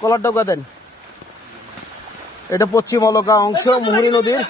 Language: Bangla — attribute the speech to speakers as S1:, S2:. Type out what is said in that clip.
S1: কলার ডগা দেন। এটা পশ্চিম অলকা অংশ মুহুরি নদীর।